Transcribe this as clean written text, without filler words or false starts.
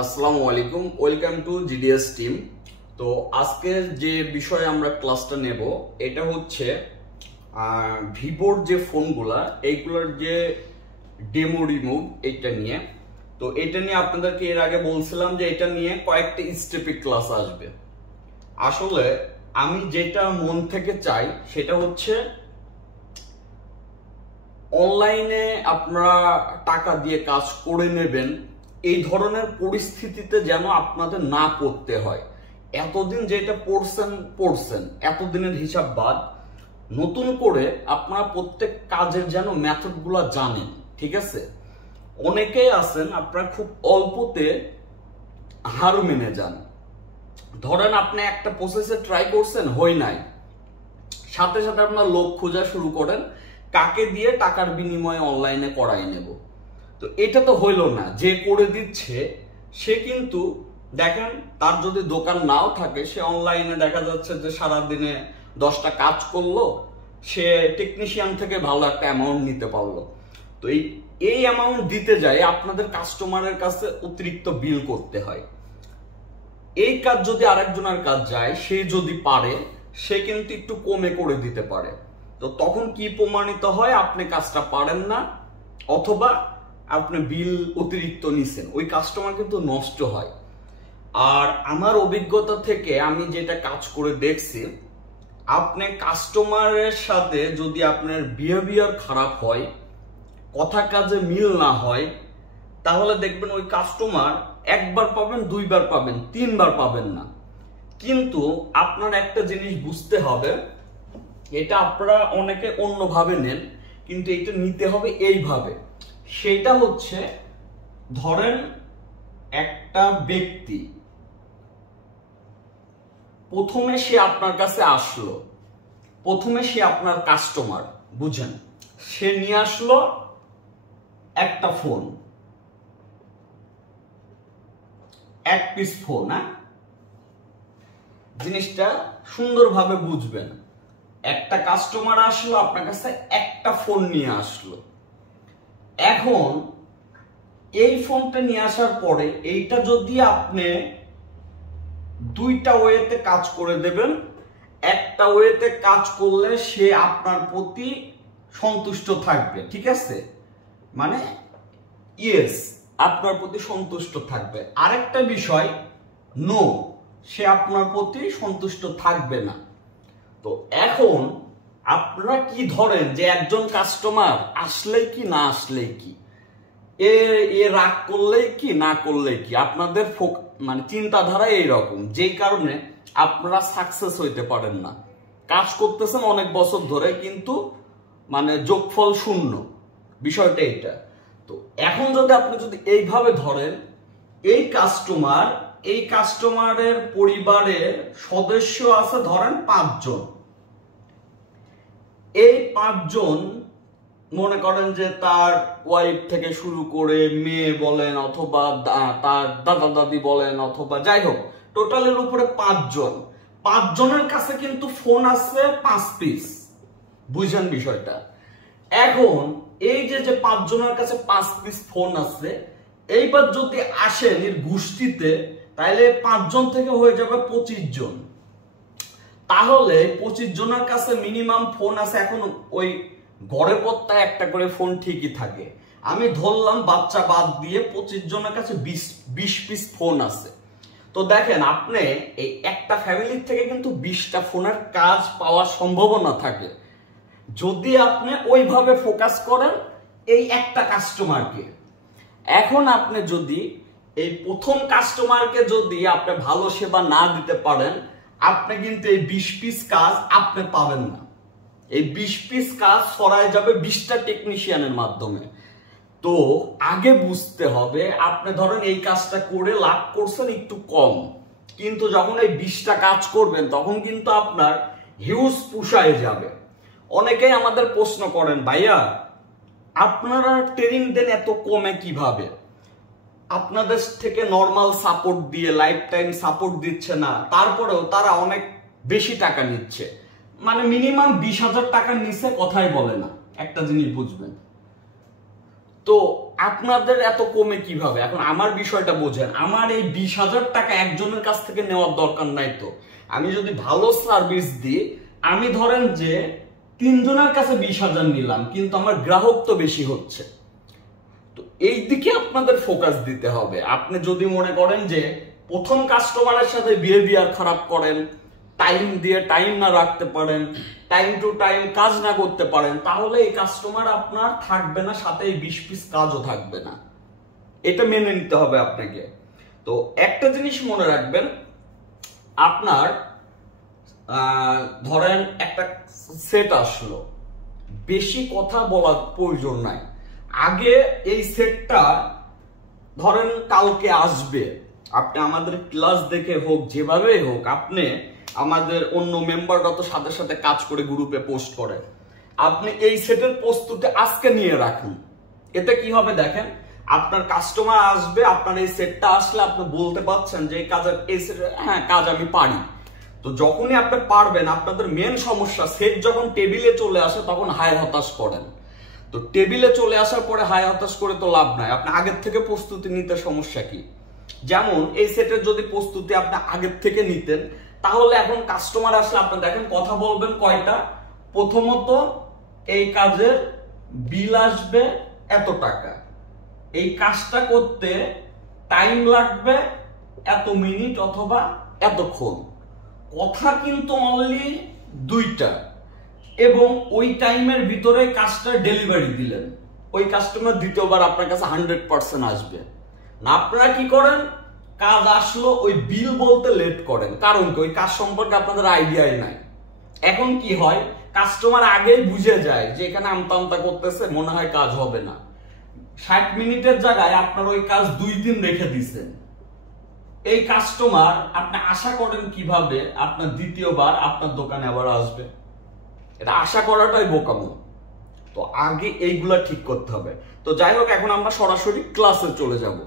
আসসালামু আলাইকুম, welcome to GDS team. তো আজকের যে বিষয়ে আমরা ক্লাসটা নেব এটা হচ্ছে ভিভোর যে ফোনগুলা এইগুলোর যে ডেমো রিমুভ এটা নিয়ে। তো এটা নিয়ে আপনাদেরকে এর আগে বলছিলাম যে এটা নিয়ে কয়েকটা স্টেপে ক্লাস আসবে। আসলে আমি যেটা মন থেকে চাই সেটা হচ্ছে অনলাইনে আপনারা টাকা দিয়ে কাজ করে নেবেন, এই ধরনের পরিস্থিতিতে যেন আপনাদের না পড়তে হয়। এতদিন যেটা পড়ছেন এতদিনের হিসাব বাদ, নতুন করে আপনারা প্রত্যেক কাজের যেন মেথডগুলো জানেন। ঠিক আছে, অনেকেই আছেন আপনারা খুব অল্পতে হার মেনে যান। ধরেন আপনি একটা প্রসেসে ট্রাই করছেন, হয় নাই, সাথে সাথে আপনার লোক খোঁজা শুরু করেন কাকে দিয়ে টাকার বিনিময়ে অনলাইনে করাই নেব। তো এটা তো হইল না, যে করে দিচ্ছে সে কিন্তু দেখেন তার যদি দোকান নাও থাকে সে অনলাইনে দেখা যাচ্ছে যে সারাদিনে 10টা কাজ করলো, সে টেকনিশিয়ান থেকে ভালো একটা অ্যামাউন্ট নিতে পারলো। তো এই অ্যামাউন্ট দিতে যায় আপনাদের কাস্টমারের কাছে অতিরিক্ত বিল করতে হয়। এই কাজ যদি আরেকজনের কাজ যায়, সে যদি পারে সে কিন্তু একটু কমে করে দিতে পারে। তো তখন কি প্রমাণিত হয়? আপনি কাজটা পারেন না, অথবা আপনি বিল অতিরিক্ত নিছেন, ওই কাস্টমার কিন্তু নষ্ট হয়। আর আমার অভিজ্ঞতা থেকে আমি যেটা কাজ করে দেখছি, আপনি কাস্টমারের সাথে যদি আপনার বিহেভিয়ার খারাপ হয়, কথা কাজে মিল না হয়, তাহলে দেখবেন ওই কাস্টমার একবার পাবেন, দুইবার পাবেন, 3বার পাবেন না। কিন্তু আপনার একটা জিনিস বুঝতে হবে, এটা আপনারা অনেকে অন্যভাবে নেন, কিন্তু এটা নিতে হবে এইভাবে। সেটা হচ্ছে, ধরেন একটা ব্যক্তি প্রথমে সে আপনার কাছে আসলো, প্রথমে সে আপনার কাস্টমার, বুঝেন, সে নিয়ে আসলো একটা ফোন, এক পিস ফোন। জিনিসটা সুন্দরভাবে বুঝবেন। একটা কাস্টমার আসলো আপনার কাছে, একটা ফোন নিয়ে আসলো। এখন এই ফোনটা নিয়ে আসার পরে এইটা যদি আপনি দুইটা ওয়েতে কাজ করে দেবেন, একটা ওয়েতে কাজ করলে সে আপনার প্রতি সন্তুষ্ট থাকবে। ঠিক আছে, মানে ইয়েস, আপনার প্রতি সন্তুষ্ট থাকবে। আরেকটা বিষয়, নো, সে আপনার প্রতি সন্তুষ্ট থাকবে না। তো এখন আপনারা কি ধরেন যে একজন কাস্টমার আসলেই কি না আসলেই কি, এ রাগ করলেই কি না করলেই কি, আপনাদের মানে চিন্তাধারা এইরকম, যেই কারণে আপনারা সাকসেস হইতে পারেন না। কাজ করতেছেন অনেক বছর ধরে, কিন্তু মানে যোগফল শূন্য, বিষয়টা এইটা। তো এখন যদি আপনি এইভাবে ধরেন, এই কাস্টমারের পরিবারের সদস্য আছে ধরেন 5 জন। এই 5 জন মনে করেন যে তার ওয়াইফ থেকে শুরু করে মেয়ে বলেন, অথবা তার দাদা দাদি বলেন, অথবা যাই হোক, টোটালের উপরে 5 জন। 5 জনের কাছে কিন্তু ফোন আছে 5 পিস, বুঝেন বিষয়টা। এখন এই যে 5 জনের কাছে 5 পিস ফোন আছে, এইবার যদি আসেন এর গোষ্ঠীতে, তাহলে 5 জন থেকে হয়ে যাবে 25 জন। তাহলে 25 জনের কাছে মিনিমাম ফোন আছে। এখন ওই গড়ে পত্তায় একটা করে ফোন ঠিকই থাকে, আমি ধরলাম বাচ্চা বাদ দিয়ে 25 জনের কাছে 20 পিস ফোন আছে। তো দেখেন, আপনি এই একটা ফ্যামিলির থেকে কিন্তু 20টা ফোনের কাজ পাওয়ার সম্ভাবনা থাকে, যদি আপনি ওইভাবে ফোকাস করেন এই একটা কাস্টমারকে। এখন আপনি যদি এই প্রথম কাস্টমারকে যদি আপনি ভালো সেবা না দিতে পারেন, আপনি কিন্তু এই 20 পিস কাজ আপনি পাবেন না। এই 20 পিস কাজ ছড়ায় যাবে 20টা টেকনিশিয়ানের মাধ্যমে। তো আগে বুঝতে হবে, আপনি ধরেন এই কাজটা করে লাভ করছেন একটু কম, কিন্তু যখন এই 20টা কাজ করবেন তখন কিন্তু আপনার হিউজ পুষায় যাবে। অনেকেই আমাদের প্রশ্ন করেন, ভাইয়া আপনারা ট্রেনিং দেন এত কমে কিভাবে? আপনাদের থেকে নর্মাল সাপোর্ট দিয়ে লাইফ টাইম সাপোর্ট দিচ্ছে না, তারপরেও তারা অনেক বেশি টাকা নিচ্ছে, মানে মিনিমাম 20,000 টাকার নিচে কথাই বলে না। একটা জিনিস বুঝবেন, তো আপনাদের এত কমে কিভাবে? এখন আমার বিষয়টা বোঝেন, আমার এই 20,000 টাকা একজনের কাছ থেকে নেওয়ার দরকার নাই তো। আমি যদি ভালো সার্ভিস দিই, আমি ধরেন যে 3 জনের কাছে 20,000 নিলাম, কিন্তু আমার গ্রাহক তো বেশি হচ্ছে। তো এই দিকে আপনাদের ফোকাস দিতে হবে। আপনি যদি মনে করেন যে প্রথম কাস্টমারের সাথে বিহেভিয়ার খারাপ করেন, টাইম দিয়ে টাইম না রাখতে পারেন, টাইম টু টাইম কাজ না করতে পারেন, তাহলে এই কাস্টমার আপনার থাকবে না, সাথে এই 20 পিস কাজও থাকবে না। এটা মেনে নিতে হবে আপনাকে। তো একটা জিনিস মনে রাখবেন, আপনার ধরেন একটা সেট আসলো, বেশি কথা বলার প্রয়োজন নাই। আগে এই সেটটা ধরেন কালকে আসবে, আপনি আমাদের ক্লাস দেখে হোক, যেভাবে হোক, আপনি আমাদের অন্য মেম্বাররা তো সাথে সাথে কাজ করে গ্রুপে পোস্ট করে, আপনি এই সেটের প্রস্তুতি আজকে নিয়ে রাখুন। এতে কি হবে দেখেন, আপনার কাস্টমার আসবে, আপনার এই সেটটা আসলে আপনি বলতে পারছেন যে এই সেটের হ্যাঁ কাজ আমি পারি। তো যখনই আপনি পারবেন, আপনাদের মেন সমস্যা সেট যখন টেবিলে চলে আসে তখন হায় হতাশ করেন। তো টেবিলে চলে আসার পরে হায় হতাশ করে তো লাভ নাই, আপনি আগের থেকে প্রস্তুতি নিতে সমস্যা কি? যেমন এই সেটের যদি প্রস্তুতি আপনি আগের থেকে নিতেন, তাহলে এখন কাস্টমার আসলে আপনি দেখেন কথা বলবেন কয়টা, প্রথমত এই কাজের বিল আসবে এত টাকা, এই কাজটা করতে টাইম লাগবে এত মিনিট অথবা এতক্ষণ, কথা কিন্তু অনলি 2টা, এবং ওই টাইমের ভিতরে কাজটা ডেলিভারি দিলেন, ওই কাস্টমার দ্বিতীয়বার আপনার কাছে 100% আসবে না। আপনারা কি করেন, কাজ আসলো ওই বিল বলতে লেট করেন, কারণ কি ওই কাজ সম্পর্কে আপনাদের আইডিয়াই নাই। এখন কি হয়, কাস্টমার আগেই বুঝে যায় যে এখানে আমতা আমতা করতেছে, মনে হয় কাজ হবে না। 60 মিনিটের জায়গায় আপনার ওই কাজ 2 দিন রেখে দিচ্ছেন। এই কাস্টমার আপনি আশা করেন কিভাবে আপনার দ্বিতীয়বার আপনার দোকানে আবার আসবে? এটা আশা করাটাই বোকামো। তো আগে এইগুলা ঠিক করতে হবে। তো যাই হোক, এখন আমরা সরাসরি ক্লাসে চলে যাব।